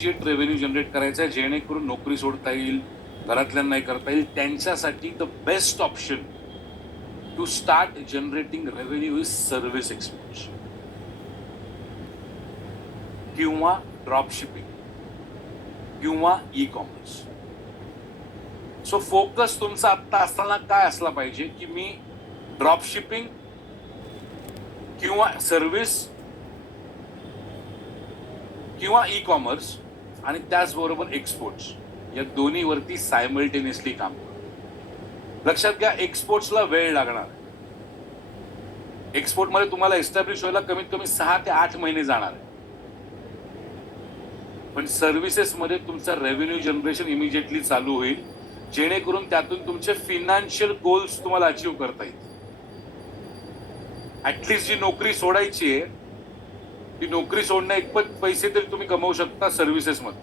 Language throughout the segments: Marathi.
रेव्हेन्यू जनरेट करायचा आहे, जेणेकरून नोकरी सोडता येईल, घरातल्यांनाही करता येईल. त्यांच्यासाठी the best option to start generating revenue is service exports किंवा ड्रॉप शिपिंग किंवा ई कॉमर्स. सो फोकस तुमचा आत्ता असताना काय असला पाहिजे की मी ड्रॉप शिपिंग किंवा सर्व्हिस किंवा ई कॉमर्स आणि त्याचबरोबर एक्सपोर्ट्स या दोन्हीवरती सायमल्टेनियसली काम करा. लक्षात घ्या, एक्सपोर्ट्सला वेळ लागणार. एक्सपोर्टमध्ये तुम्हाला एस्टॅब्लिश व्हायला कमीत कमी 6 ते 8 महिने जाणार आहे. पण सर्व्हिसेसमध्ये तुमचा रेव्हेन्यू जनरेशन इमिजिएटली चालू होईल, जेणेकरून त्यातून तुमचे फिनान्शियल गोल्स तुम्हाला अचीव्ह करता येईल. ऍटलिस्ट जी नोकरी सोडायची आहे ती नोकरी सोडण्या इतपत पैसे तरी तुम्ही कमवू शकता सर्व्हिसेसमध्ये.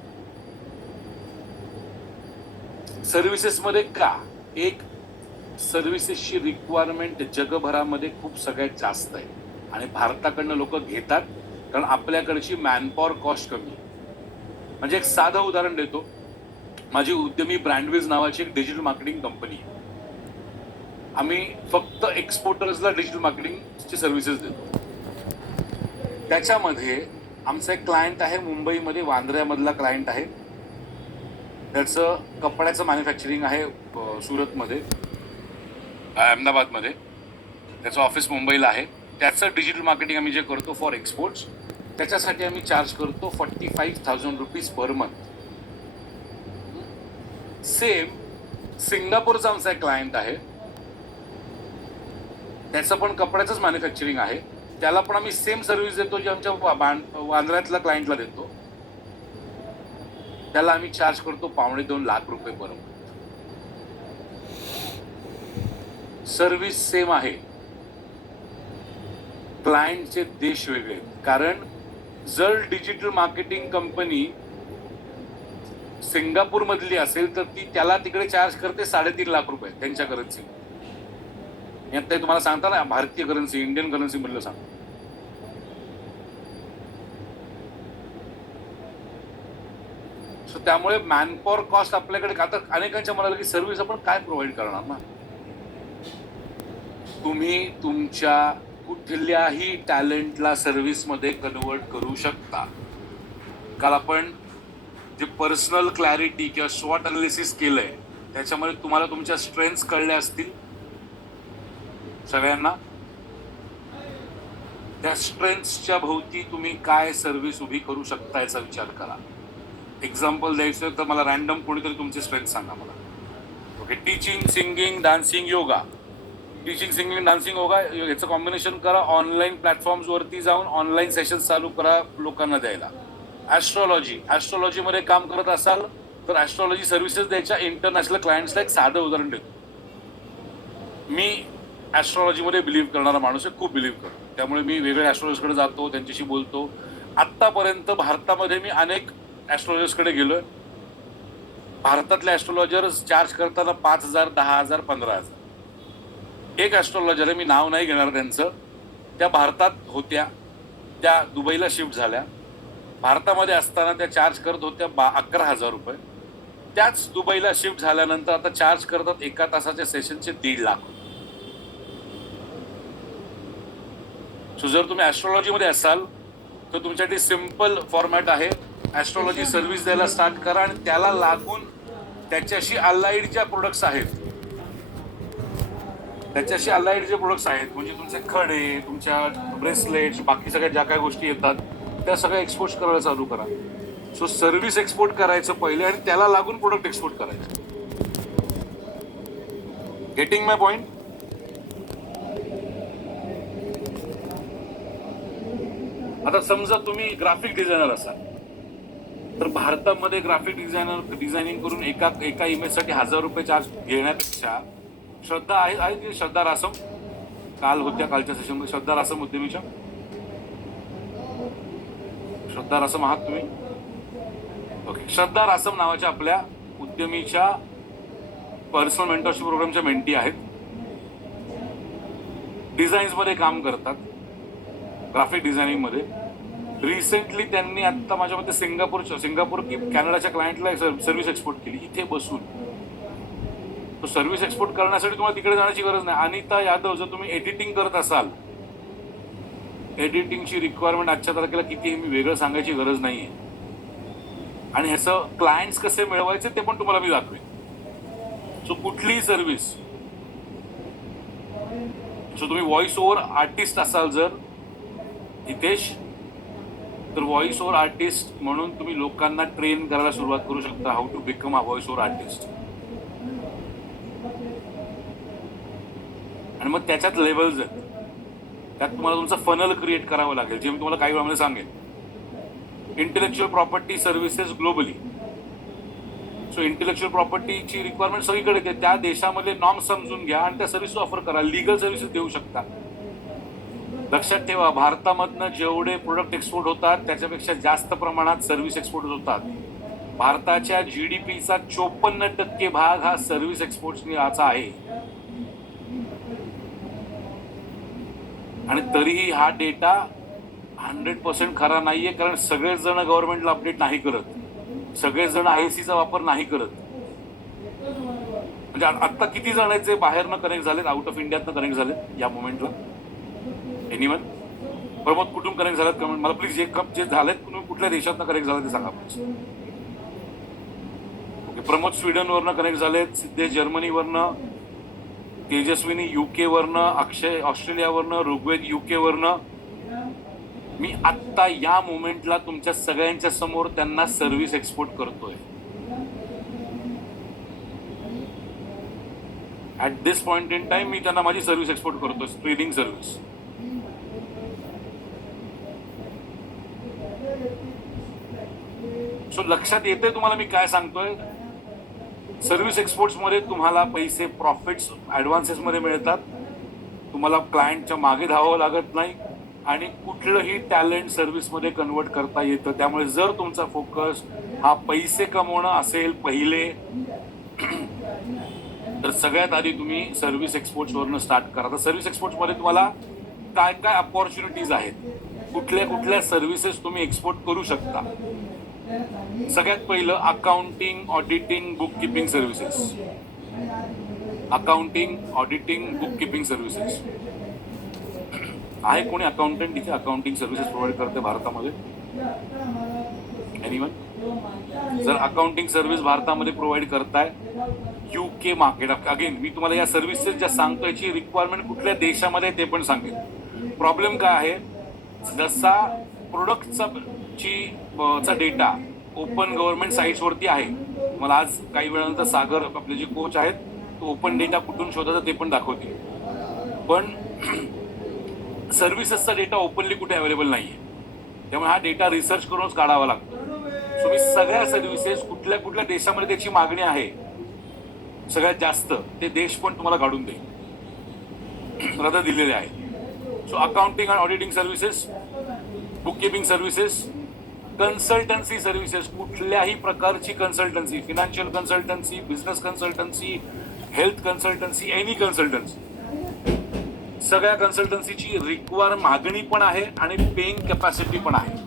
सर्व्हिसेसमध्ये का? एक, सर्व्हिसेसची रिक्वायरमेंट जगभरामध्ये खूप सगळ्यात जास्त आहे आणि भारताकडनं लोक घेतात कारण आपल्याकडची मॅनपॉवर कॉस्ट कमी आहे. म्हणजे एक साधं उदाहरण देतो. माझी उद्यमी ब्रँडविज नावाची एक डिजिटल मार्केटिंग कंपनी आहे. आम्ही फक्त एक्सपोर्टर्सला डिजिटल मार्केटिंगची सर्व्हिसेस देतो. त्याच्यामध्ये आमचा एक क्लायंट आहे मुंबईमध्ये, वांद्र्यामधला क्लायंट आहे. त्याचं कपड्याचं मॅन्युफॅक्चरिंग आहे सुरतमध्ये, अहमदाबादमध्ये. त्याचं ऑफिस मुंबईला आहे. त्याचं डिजिटल मार्केटिंग आम्ही जे करतो फॉर एक्सपोर्ट्स, त्याच्यासाठी आम्ही चार्ज करतो 45,000 रुपीज पर मंथ. सेम सिंगापूरचा आमचा एक क्लायंट आहे, त्याचं पण कपड्याचंच मॅन्युफॅक्चरिंग आहे. त्याला पण आम्ही सेम सर्व्हिस देतो जी आमच्या वांद्र्यातल्या क्लायंटला देतो. त्याला आम्ही चार्ज करतो 2.25 लाख रुपये पर मंथ. सर्व्हिस सेम आहे, क्लायंटचे देश वेगळे. कारण जर डिजिटल मार्केटिंग कंपनी सिंगापूर मधली असेल तर ती त्याला तिकडे चार्ज करते 3.5 लाख रुपये त्यांच्या करन्सी. ते तुम्हाला सांगता ना, भारतीय करन्सी, इंडियन करन्सी मधलं सांग. सो त्यामुळे मॅनपॉवर कॉस्ट आपल्याकडे, आता अनेकांच्या म्हणाले की सर्व्हिस आपण काय प्रोव्हाइड करणार ना. तुम्ही तुमच्या कुठल्याही टॅलेंटला सर्व्हिसमध्ये कन्वर्ट करू शकता. काल आपण जे पर्सनल क्लॅरिटी किंवा स्वॉट अनालिसिस केलंय त्याच्यामध्ये तुम्हाला तुमच्या स्ट्रेंथ्स कळल्या असतील सगळ्यांना. त्या स्ट्रेंथ्सच्या भोवती तुम्ही काय सर्व्हिस उभी करू शकता याचा विचार करा. एक्झाम्पल द्यायचं तर मला रॅन्डम कोणीतरी तुमचे स्ट्रेंथ सांगा मला. Okay, teaching, singing, dancing, yoga. Teaching, singing, dancing, yoga याचं कॉम्बिनेशन करा. ऑनलाईन प्लॅटफॉर्म्सवरती जाऊन ऑनलाईन सेशन्स चालू करा लोकांना द्यायला. ॲस्ट्रॉलॉजीमध्ये काम करत असाल तर ॲस्ट्रॉलॉजी सर्व्हिसेस द्यायच्या इंटरनॅशनल क्लायंट्सला. एक साधं उदाहरण देतो. मी ॲस्ट्रॉलॉजीमध्ये बिलीव्ह करणारा माणूस आहे, खूप बिलीव्ह करतो. त्यामुळे मी वेगळ्या ॲस्ट्रॉलॉजिस्टकडे जातो, त्यांच्याशी बोलतो. आत्तापर्यंत भारतामध्ये मी अनेक ॲस्ट्रॉलॉजिस्टकडे गेलोय. भारतातले ॲस्ट्रॉलॉजर्स चार्ज करताना 5,000, 10,000, 15,000. एक ॲस्ट्रॉलॉजर आहे, मी नाव नाही घेणार त्यांचं, त्या भारतात होत्या, त्या दुबईला शिफ्ट झाल्या. भारतामध्ये असताना त्या चार्ज करत होत्या 11,000 रुपये. त्याच दुबईला शिफ्ट झाल्यानंतर आता चार्ज करतात एका तासाच्या सेशनचे 1.5 लाख. सो जर तुम्ही ॲस्ट्रॉलॉजीमध्ये असाल तर तुमच्यासाठी सिम्पल फॉर्मॅट आहे. ॲस्ट्रॉलॉजी सर्व्हिस द्यायला स्टार्ट करा आणि त्याला लागून त्याच्याशी अलाइड ज्या प्रोडक्ट्स आहेत, म्हणजे तुमचे खडे, तुमच्या ब्रेसलेट्स, बाकी सगळ्या ज्या काही गोष्टी येतात त्या सगळ्या एक्सपोर्ट करायला चालू करा. सो सर्व्हिस एक्सपोर्ट करायचं पहिले आणि त्याला लागून प्रोडक्ट एक्सपोर्ट करायचं. गेटिंग माय पॉइंट? आता समजा तुम्ही ग्राफिक डिझायनर असाल तर भारतामध्ये ग्राफिक डिझायनिंग करून एका इमेजसाठी 1,000 रुपये चार्ज घेण्यापेक्षा श्रद्धा आहे की श्रद्धा रासम, कालच्या सेशनमध्ये श्रद्धा रासम उद्यमीच्या, श्रद्धा रासम आहात तुम्ही? ओके, श्रद्धा रासम नावाच्या आपल्या उद्यमीच्या पर्सनल मेंटरशिप प्रोग्रामच्या मेंटी आहेत. डिझाईन्समध्ये काम करतात, ग्राफिक डिझायनिंगमध्ये. रिसेंटली त्यांनी आता माझ्या मते सिंगापूर की कॅनडाच्या क्लायंटला सर्व्हिस एक्सपोर्ट केली इथे बसून. तो सर्व्हिस एक्सपोर्ट करण्यासाठी तुम्हाला तिकडे जाण्याची गरज नाही. अनिता यादव, जर तुम्ही एडिटिंग करत असाल, एडिटिंगची रिक्वायरमेंट आजच्या तारखेला किती हे मी वेगळं सांगायची गरज नाहीये. आणि ह्याचं क्लायंट्स कसे मिळवायचे ते पण तुम्हाला मी दाखवेन. सो कुठलीही सर्व्हिस, सो तुम्ही व्हॉइस ओव्हर आर्टिस्ट असाल जर हितेश, तर व्हॉइस ओव्हर आर्टिस्ट म्हणून तुम्ही लोकांना ट्रेन करायला सुरुवात करू शकता how to become a voice over artist. आणि मग त्याच्यात लेवल्स आहेत, त्यात तुम्हाला तुमचं फनल क्रिएट करावं लागेल, जे मी तुम्हाला काही वेळामध्ये सांगेन. Intellectual property services globally. So intellectual प्रॉपर्टीची रिक्वायरमेंट सगळीकडे येते. त्या देशामध्ये नॉर्म समजून घ्या आणि त्या सर्व्हिस ऑफर करा. लिगल सर्व्हिसेस देऊ शकता. लक्षात ठेवा, भारतामधनं जेवढे प्रोडक्ट एक्सपोर्ट होतात त्याच्यापेक्षा जास्त प्रमाणात सर्व्हिस एक्सपोर्ट होतात. भारताच्या GDPचा 54% भाग हा सर्व्हिस एक्सपोर्ट्सनी याचा आहे. आणि तरीही हा डेटा 100% खरा नाहीये, कारण सगळेच जण गव्हर्नमेंटला अपडेट नाही करत, सगळेच जण IACचा वापर नाही करत. म्हणजे आता किती जण आहेत जे बाहेरनं कनेक्ट झालेत, आउट ऑफ इंडियातनं कनेक्ट झालेत या मोमेंटला? एनिवन? प्रमोद कुठून कनेक्ट झालेत कमेंट मला प्लीज. जे झालेत तुम्ही कुठल्या देशातनं कनेक्ट झाले ते सांगा प्लीज. ओके, प्रमोद स्वीडनवरनं कनेक्ट झालेत, सिद्धेश जर्मनीवरनं, तेजस्विनी UK वरनं, अक्षय ऑस्ट्रेलियावरनं, ऋग्वेद UK वरनं. मी आत्ता या मोमेंटला तुमच्या सगळ्यांच्या समोर त्यांना सर्व्हिस एक्सपोर्ट करतोय. At this point in time मी त्यांना माझी सर्व्हिस एक्सपोर्ट करतोय, ट्रेडिंग सर्व्हिस. सो लक्षात येते तुम्हाला मी काय सांगतोय. सर्व्हिस एक्सपोर्ट्समध्ये तुम्हाला पैसे प्रॉफिट्स ॲडव्हान्सेसमध्ये मिळतात, तुम्हाला क्लायंटच्या मागे धावावं लागत नाही आणि कुठलंही टॅलेंट सर्व्हिसमध्ये कन्वर्ट करता येतं. त्यामुळे जर तुमचा फोकस हा पैसे कमवणं असेल पहिले, तर सगळ्यात आधी तुम्ही सर्व्हिस एक्सपोर्ट्सवरनं स्टार्ट करा. तर सर्व्हिस एक्सपोर्ट्समध्ये तुम्हाला काय काय अपॉर्च्युनिटीज आहेत, कुठल्या कुठल्या सर्व्हिसेस तुम्ही एक्सपोर्ट करू शकता. सगळ्यात पहिलं accounting, auditing, book keeping services. Accounting, auditing, book keeping services. आहे कोणी अकाउंटंट इथे अकाउंटिंग सर्व्हिसेस प्रोव्हाइड करते भारतामध्ये? एनिवन? जर अकाउंटिंग सर्व्हिस भारतामध्ये प्रोव्हाइड करताय, UK मार्केट, अगेन मी तुम्हाला या सर्व्हिसेस ज्या सांगतो याची रिक्वायरमेंट कुठल्या देशामध्ये ते पण सांगेन. प्रॉब्लेम काय आहे, जसा प्रोडक्टचा डेटा ओपन गव्हर्नमेंट साईट्सवरती आहे. मला आज काही वेळानंतर सागर आपले जे कोच आहेत तो ओपन डेटा कुठून शोधायचा ते पण दाखवतील. पण सर्व्हिसेसचा डेटा ओपनली कुठे अवेलेबल नाहीये, त्यामुळे हा डेटा रिसर्च करूनच काढावा लागतो. सो मी सगळ्या सर्व्हिसेस कुठल्या कुठल्या देशामध्ये त्याची मागणी आहे सगळ्यात जास्त ते देश पण तुम्हाला काढून देईल, आता दिलेले आहे. So accounting and auditing services, book keeping services, consultancy services, कुठल्याही प्रकारची consultancy, financial consultancy, business consultancy, health consultancy, any consultancy, सगळ्या कन्सल्टन्सीची मागणी पण आहे आणि पेइंग कॅपॅसिटी पण आहे.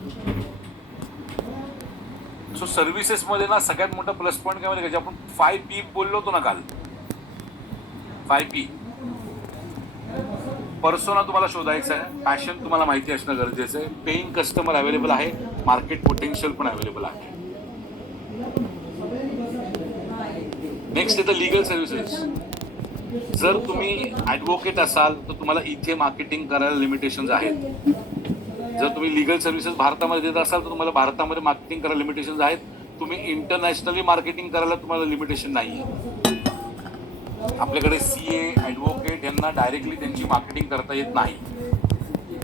सो सर्व्हिसेसमध्ये ना सगळ्यात मोठा प्लस पॉईंट काय माहिती का, आपण 5P बोललो होतो ना काल, 5P. पर्सोना तुम्हाला शोधायचं आहे, पॅशन तुम्हाला माहिती असणं गरजेचं आहे, पेइंग कस्टमर अवेलेबल आहे, मार्केट पोटेन्शियल पण अवेलेबल आहे. नेक्स्ट येतं लीगल सर्व्हिसेस. जर तुम्ही ॲडव्होकेट असाल तर तुम्हाला इथे मार्केटिंग करायला लिमिटेशन्स आहेत. जर तुम्ही लीगल सर्व्हिसेस भारतामध्ये देत असाल तर तुम्हाला भारतामध्ये मार्केटिंग करायला लिमिटेशन्स आहेत. तुम्ही इंटरनॅशनली मार्केटिंग करायला तुम्हाला लिमिटेशन नाही आहे. आपल्याकडे CA, ॲडव्होकेट यांना डायरेक्टली त्यांची मार्केटिंग करता येत नाही.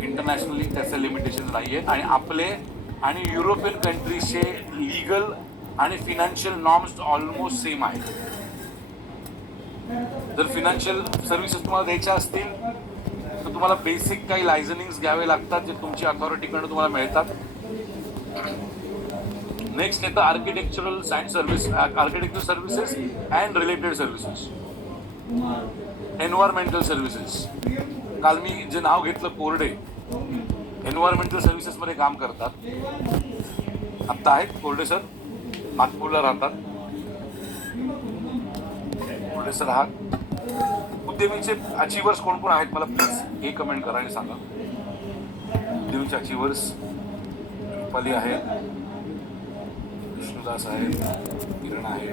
इंटरनॅशनली त्याचे लिमिटेशन नाही आहेत. आणि आपले आणि युरोपियन कंट्रीजचे लीगल आणि फिनान्शियल नॉर्म्स ऑलमोस्ट सेम आहेत. जर फिनान्शियल सर्व्हिसेस तुम्हाला द्यायच्या असतील तर तुम्हाला बेसिक काही लायसन्स घ्यावे लागतात जे तुमची अथॉरिटीकडून तुम्हाला मिळतात. नेक्स्ट येतं architectural services and related services, environmental services. काल मी जे नाव घेतलं कोरडे, एन्व्हायरमेंटल सर्व्हिसेसमध्ये काम करतात. आत्ता आहेत कोरडे सर, नागपूरला राहतात. कोरडे सर आहात. उद्यमीचे अचिव्हर्स कोण कोण आहेत मला प्लीज हे कमेंट करा आणि सांगा. उद्यमीचे अचिव्हर्स रुपाली आहेत, विष्णुदास आहेत, किरण आहे,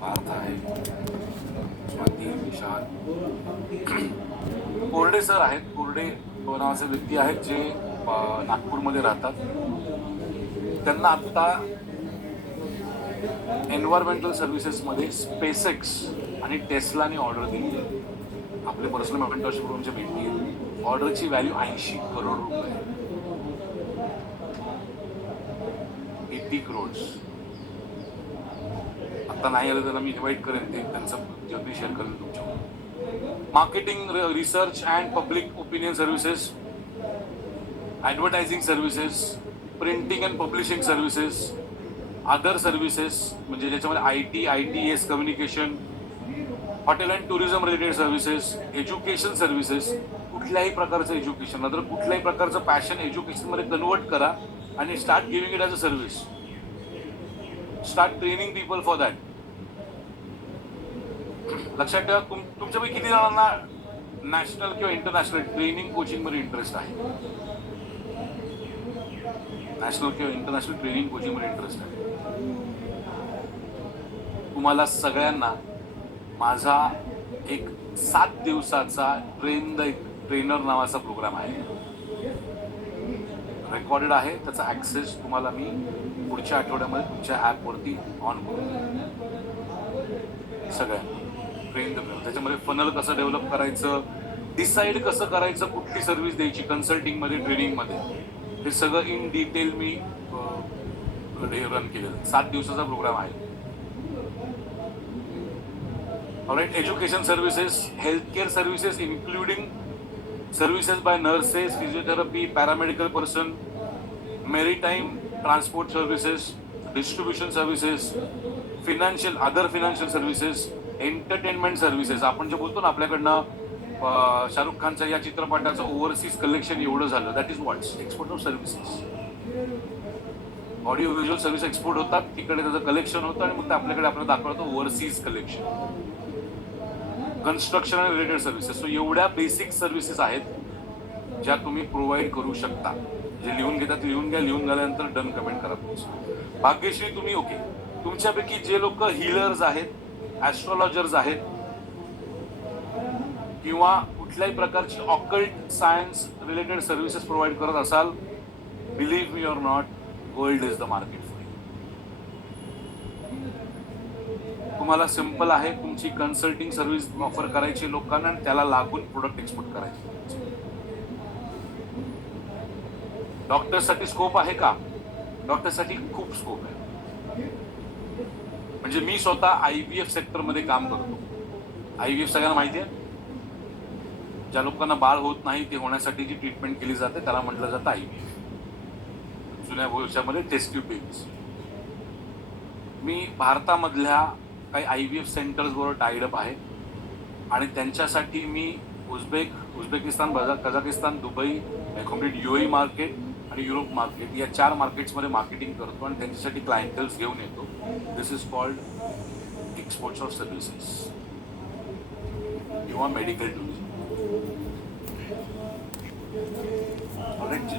पार्थ आहे, स्वाती, विशाल. कोरडे सर आहेत. कोरडे नावाचे व्यक्ती आहेत जे नागपूरमध्ये राहतात. त्यांना आत्ता एन्व्हायरमेंटल सर्व्हिसेसमध्ये स्पेसएक्स आणि टेस्लाने ऑर्डर दिली आहे. आपले पर्सनल मेंटरशिप रूमच्या भेटी ऑर्डरची व्हॅल्यू 80 करोड रुपये, 80 करोड्स. आता नाही आलं त्याला मी इन्व्हाइट करेन, ते त्यांचं जर्नी शेअर करेन तुमच्यावर. Marketing, research and public opinion services, advertising services, printing and publishing services, other services म्हणजे ज्याच्यामध्ये ITS communication, hotel and tourism related services, education services. कुठल्याही प्रकारचं एज्युकेशन तर कुठल्याही प्रकारचं पॅशन एज्युकेशनमध्ये कन्वर्ट करा आणि start giving it as a service. Start training people for that. लक्षात ठेवा, तुमच्यापैकी किती जणांना नॅशनल किंवा इंटरनॅशनल ट्रेनिंग कोचिंगमध्ये इंटरेस्ट आहे? नॅशनल किंवा इंटरनॅशनल ट्रेनिंग कोचिंगमध्ये इंटरेस्ट आहे? तुम्हाला सगळ्यांना माझा एक 7 दिवसाचा ट्रेनर नावाचा प्रोग्राम आहे, रेकॉर्डेड आहे. त्याचा ॲक्सेस तुम्हाला मी पुढच्या आठवड्यामध्ये तुमच्या ॲपवरती ऑन करू. सगळ्यांना ट्रेन त्याच्यामध्ये फनल कसं डेव्हलप करायचं, डिसाईड कसं करायचं कुठली सर्व्हिस द्यायची कन्सल्टिंगमध्ये, ट्रेनिंगमध्ये, हे सगळं इन डिटेल मी रन केलेलं. 7 दिवसाचा प्रोग्राम आहे. Alright. Education services, healthcare services including services by nurses, physiotherapy, paramedical person, maritime transport services, distribution services, other financial services, entertainment services. आपण जे बोलतो ना आपल्याकडनं शाहरुख खानच्या या चित्रपटाचं ओव्हरसीज कलेक्शन एवढं झालं, that is what's export of services. Audio visual service export होतात, तिकडे त्याचं कलेक्शन होतं आणि मग ते आपल्याकडे आपल्याला दाखवतो ओव्हरसीज कलेक्शन. कन्स्ट्रक्शन आणि रिलेटेड सर्व्हिसेस. सो एवढ्या बेसिक सर्व्हिसेस आहेत ज्या तुम्ही प्रोव्हाइड करू शकता. जे लिहून घेतात लिहून घ्या, लिहून झाल्यानंतर डन कमेंट करा. भाग्यश्री तुम्ही ओके. तुमच्यापैकी जे लोक हीलर्स आहेत, ॲस्ट्रॉलॉजर्स आहेत किंवा कुठल्याही प्रकारची occult science related services provide करत असाल, believe me or not, world is the market for you. तुम्हाला सिंपल आहे, तुमची कन्सल्टिंग सर्व्हिस ऑफर करायची लोकांना आणि त्याला लागून प्रोडक्ट एक्सपोर्ट करायचे. डॉक्टरसाठी स्कोप आहे का? डॉक्टरसाठी खूप स्कोप आहे. म्हणजे मी स्वतः IVF सेक्टरमध्ये काम करतो. IVF सगळ्यांना माहिती आहे. ज्या लोकांना बाळ होत नाही ते होण्यासाठी जी ट्रीटमेंट केली जाते त्याला म्हटलं जातं IVF. जुन्या भविष्यामध्ये टेस्ट ट्यूब बेबीज. मी भारतामधल्या काही IVF सेंटर्स बरोबर टाईडअप आहे आणि त्यांच्यासाठी मी Uzbekistan, Kazakhstan, Dubai, complete UAE market आणि युरोप मार्केट या 4 मार्केट्समध्ये मार्केटिंग करतो आणि त्यांच्यासाठी क्लायंटल्स घेऊन येतो. This is called exports of services किंवा मेडिकल टुरिझम.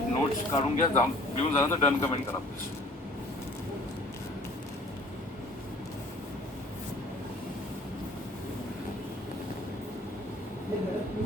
नोट्स काढून घ्या, लिहून झालं तर डन कमेंट करा प्लीज.